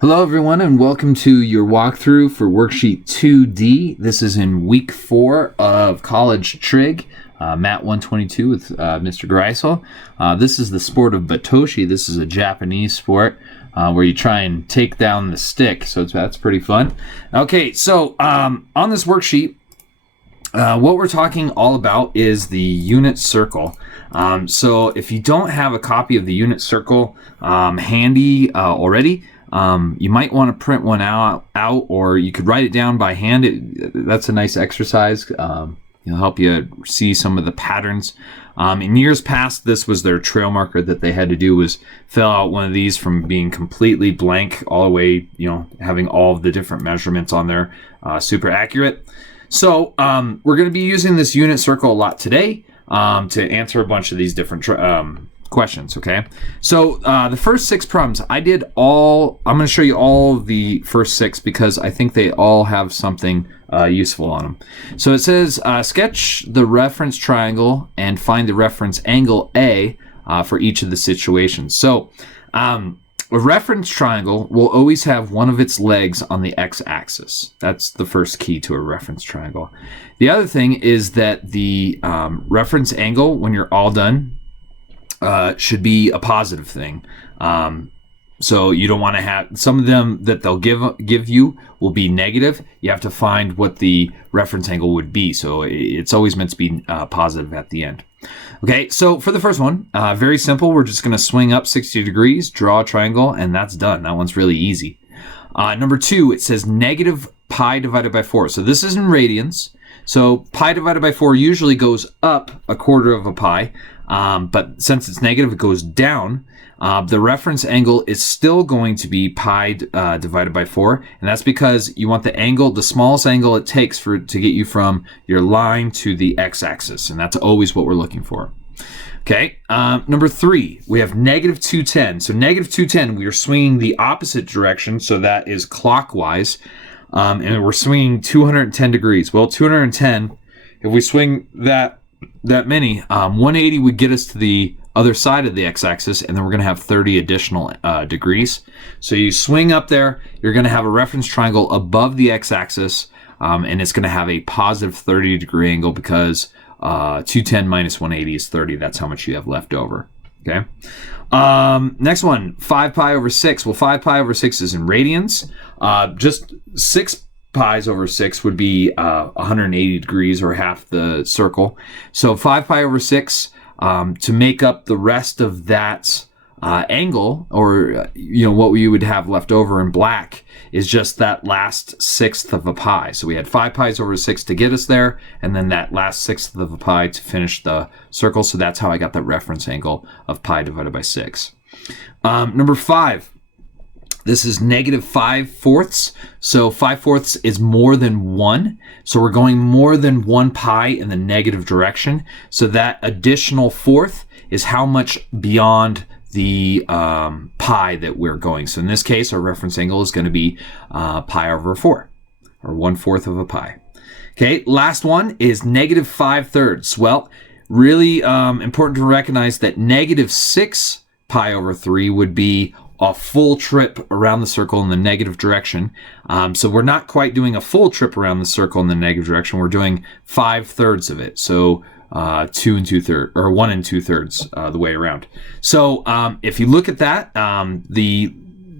Hello everyone and welcome to your walkthrough for Worksheet 2D. This is in week 4 of College Trig, MAT122 with Mr. Griesel. This is the sport of Batoshi. This is a Japanese sport where you try and take down the stick, so that's pretty fun. Okay, so on this worksheet, what we're talking all about is the unit circle. So if you don't have a copy of the unit circle handy already, you might want to print one out, or you could write it down by hand. That's a nice exercise. It'll help you see some of the patterns. In years past, this was their trail marker that they had to do, was fill out one of these from being completely blank all the way, having all of the different measurements on there, super accurate. So we're going to be using this unit circle a lot today to answer a bunch of these different questions, okay? So the first 6 problems, I'm going to show you all of the first 6 because I think they all have something useful on them. So it says, sketch the reference triangle and find the reference angle A for each of the situations. So a reference triangle will always have one of its legs on the x-axis. That's the first key to a reference triangle. The other thing is that the reference angle, when you're all done, should be a positive thing. So you don't want to have some of them that they'll give you will be negative. You have to find what the reference angle would be. So it's always meant to be positive at the end. Okay, so for the first one, very simple. We're just going to swing up 60 degrees, draw a triangle, and that's done. That one's really easy. Number 2, it says negative pi divided by 4. So this is in radians. So pi divided by 4 usually goes up a quarter of a pi. But since it's negative, it goes down. The reference angle is still going to be pi divided by 4, and that's because you want the smallest angle it takes to get you from your line to the x-axis, and that's always what we're looking for. Okay, number 3, we have negative 210. So negative 210, we are swinging the opposite direction, so that is clockwise, and we're swinging 210 degrees. Well, 210, if we swing that many, 180 would get us to the other side of the x-axis, and then we're going to have 30 additional degrees. So you swing up there, you're going to have a reference triangle above the x-axis, and it's going to have a positive 30 degree angle because 210 minus 180 is 30. That's how much you have left over. Okay. Next one, 5 pi over 6. Well, 5 pi over 6 is in radians. Just 6 pi's over 6 would be 180 degrees, or half the circle. So 5 pi over 6, to make up the rest of that angle, or what we would have left over in black, is just that last sixth of a pi. So we had 5 pi's over 6 to get us there, and then that last sixth of a pi to finish the circle. So that's how I got the reference angle of pi divided by 6. Number 5. This is negative 5/4. So 5/4 is more than 1. So we're going more than 1 pi in the negative direction. So that additional fourth is how much beyond the pi that we're going. So in this case, our reference angle is going to be pi over 4, or 1/4 of a pi. Okay, last one is negative 5/3. Well, really important to recognize that negative 6 pi over 3 would be a full trip around the circle in the negative direction. So we're not quite doing a full trip around the circle in the negative direction. We're doing 5/3 of it. So 2 2/3, or 1 2/3 the way around. So if you look at that, the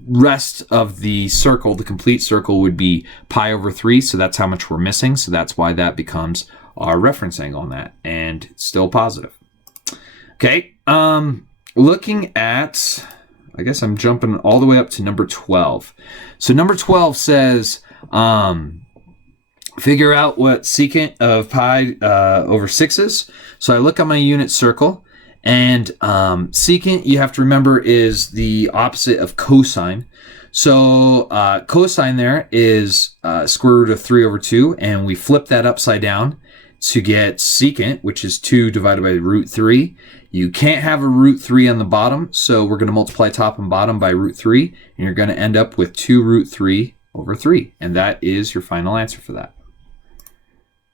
rest of the circle, the complete circle, would be pi over 3. So that's how much we're missing. So that's why that becomes our reference angle on that, and it's still positive. Okay, looking at, I guess I'm jumping all the way up to number 12. So number 12 says, figure out what secant of pi over 6 is. So I look at my unit circle, and secant, you have to remember, is the opposite of cosine. So cosine there is square root of 3 over 2, and we flip that upside down to get secant, which is 2 divided by root 3. You can't have a root 3 on the bottom, so we're going to multiply top and bottom by root 3, and you're going to end up with 2 root 3 over 3, and that is your final answer for that.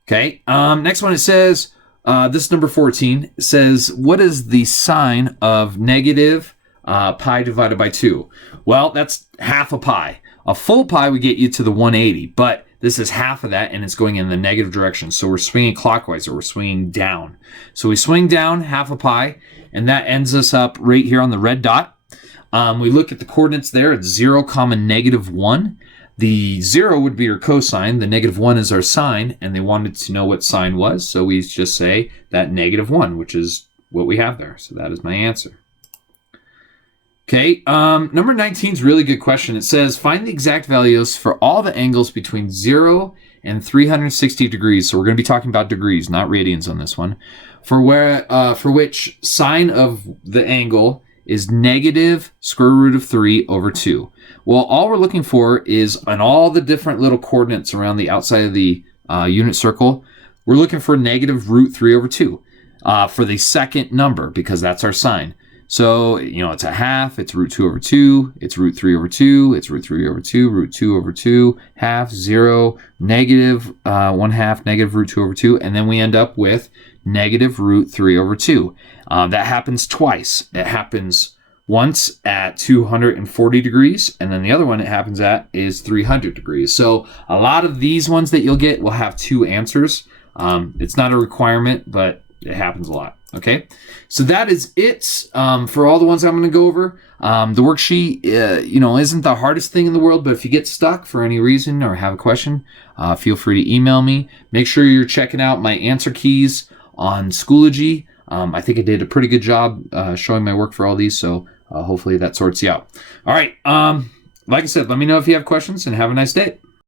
Okay, next one, it says, this is number 14, it says, what is the sign of negative pi divided by 2. Well, that's half a pi. A full pi would get you to the 180, but this is half of that, and it's going in the negative direction. So we're swinging clockwise, or we're swinging down. So we swing down half a pi, and that ends us up right here on the red dot. We look at the coordinates there. It's 0, -1. The 0 would be your cosine. The -1 is our sine, and they wanted to know what sine was. So we just say that -1, which is what we have there. So that is my answer. Okay, number 19 is a really good question. It says, find the exact values for all the angles between 0 and 360 degrees. So we're going to be talking about degrees, not radians on this one. For which sine of the angle is -√3/2. Well, all we're looking for is on all the different little coordinates around the outside of the unit circle, we're looking for -√3/2 for the second number, because that's our sine. So, it's a half, it's √2/2, it's √3/2, it's √3/2, √2/2, half, 0, -1/2, -√2/2, and then we end up with -√3/2. That happens twice. It happens once at 240 degrees, and then the other one it happens at is 300 degrees. So a lot of these ones that you'll get will have two answers. It's not a requirement, but it happens a lot. Okay, so that is it for all the ones I'm going to go over. The worksheet, isn't the hardest thing in the world, but if you get stuck for any reason or have a question, feel free to email me. Make sure you're checking out my answer keys on Schoology. I think I did a pretty good job showing my work for all these, so hopefully that sorts you out. All right, like I said, let me know if you have questions, and have a nice day.